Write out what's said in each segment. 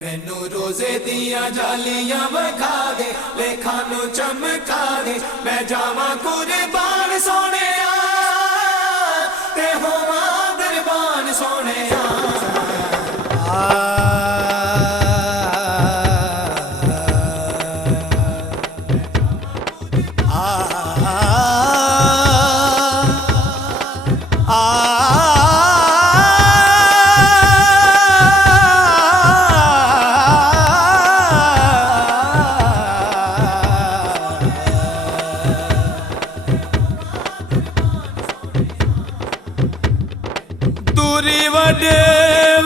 मैनू रोजे दिया जालियां विखा दे, लेखा नू चमका दे। मैं जावां कुर्बान सोहणिया ते होवां दरबान सोहणिया। दूरी वडे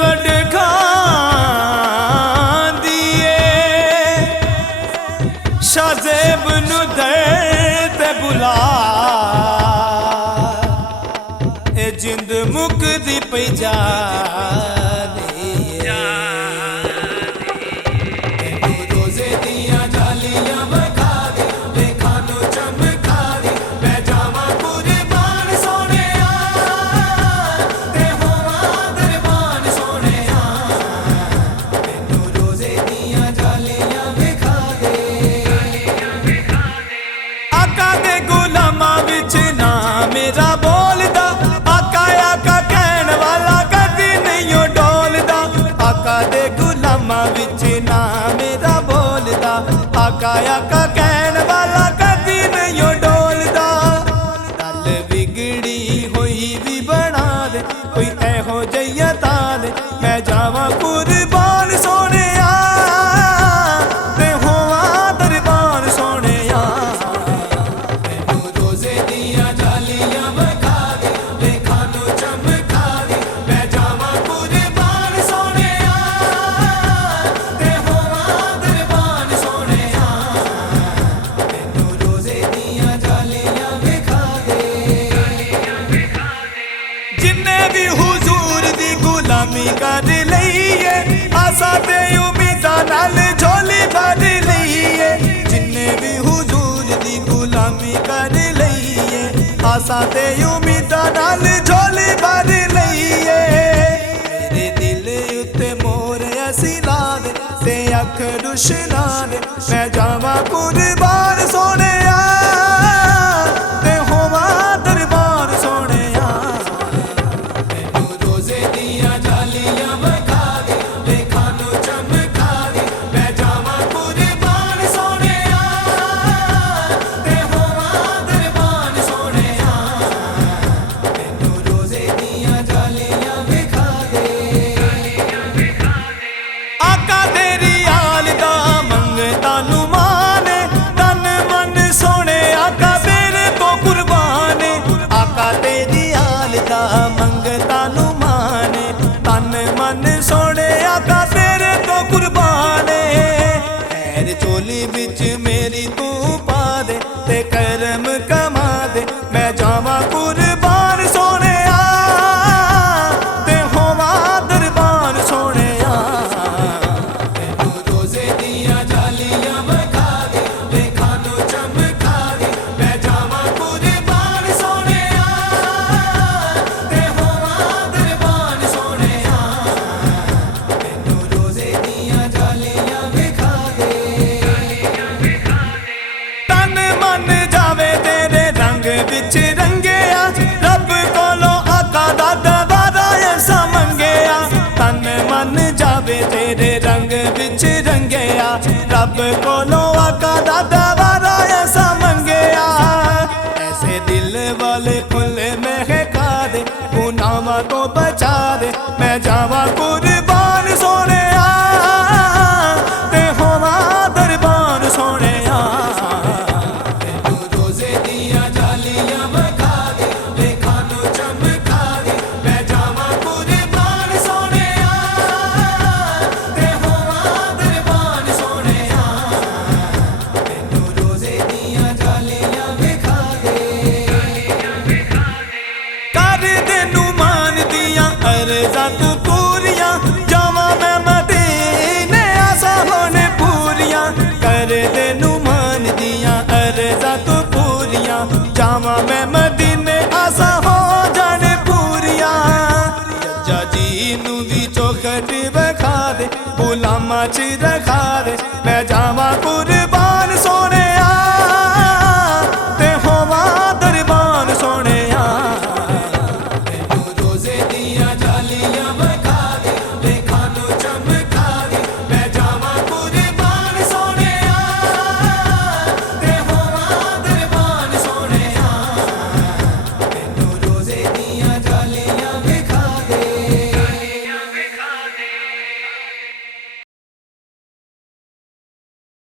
वडे खांदी शाज़ेब नू दे ते बुला। ए जिंद मुकदी पई जानी रोजे दिया जालियां विखा दे, लेखा नू चमका दे। मैं जावां कुर्बान सोहणिया ते होवां दरबान सोहणिया। मैनू रोजे दिया जालियां विखा दे। आका दे गुलामां विच ना मेरा बोलदा, आका आका कहण वाला कदी नहीं ओ डोलदा। आका दे गुलामां विच ना मेरा बोलदा, आका आका कहण वाला कदी नहीं ओ डोलदा। गल बिगड़ी होई भी बना दे, कोई एहो जइया तां दे। मैं जावां कुर्बान सोहणिया ते होवां दरबान सोहणिया। मैनू रोजे दिया जालियां विखा दे, लेखा नू चमका दे। मैं जावां कुर्बान सोहणिया ते होवां दरबान सोहणिया। मैनू रोजे दिया जालियां विखा दे। जिन्ने भी हुजूर दी गुलामी कर लईए, आसा ते उम्मीदां नाल झोली भर लईए। जिन्ने भी हुजूर दी गुलामी कर लईए, आसा ते उम्मीदां नाल झोली भर लईए। मेरे दिल उत्ते मोर असी ला दे ते अख रुशना दे। मैं जावां कुर्बान सोहणिया ते होवां दरबान सोहणिया। मैनू रोजे दिया जालियां विखा दे, लेखा नू चमका दे। मैं जावां कुर्बान सोहणिया ते होवां दरबान सोहणिया। मैनू रोजे दिया जालियां विखा दे। आका तेरी आल दा मंगता नू माने, तन मन सोहणे आका तेरे तो कुर्बान। आका तेरी आल दा मंगता नू माने, तन मन सोहणे आका तेरे तो कुर्बान। खैर चोली बिच मेरी तू पा दे ते करम कमा दे। मैं जावां कुर्बान सोहणिया ते होवां दरबान सोहणिया। मैनू रोजे दिया जालियां विखा दे, लेखा नू चमका दे। मैं जावां कुर्बान सोहणिया ते होवां दरबान सोहणिया। मैनू रोजे दिया जालियां विखा दे। तन मन जावे तेरे रंग विच रंगिया, रब कोलों आका दा दवारा ऐसा मंगिया। तन मन जावे तेरे रंग विच रंगिया, रब कोलों आका दा दवारा ऐसा मंगिया। ऐसे दिल वाले फुल महका दे, गुनाहां तो बचा दे। मैं जावां कुर्बान सोहणिया ते होवां दरबान सोहणिया। मैनू रोजे दिया जालियां विखा दे, लेखा नू चमका दे। मैं जावां कुर्बान सोहणिया ते होवां दरबान सोहणिया। मैनू ਚ ਰਖਾ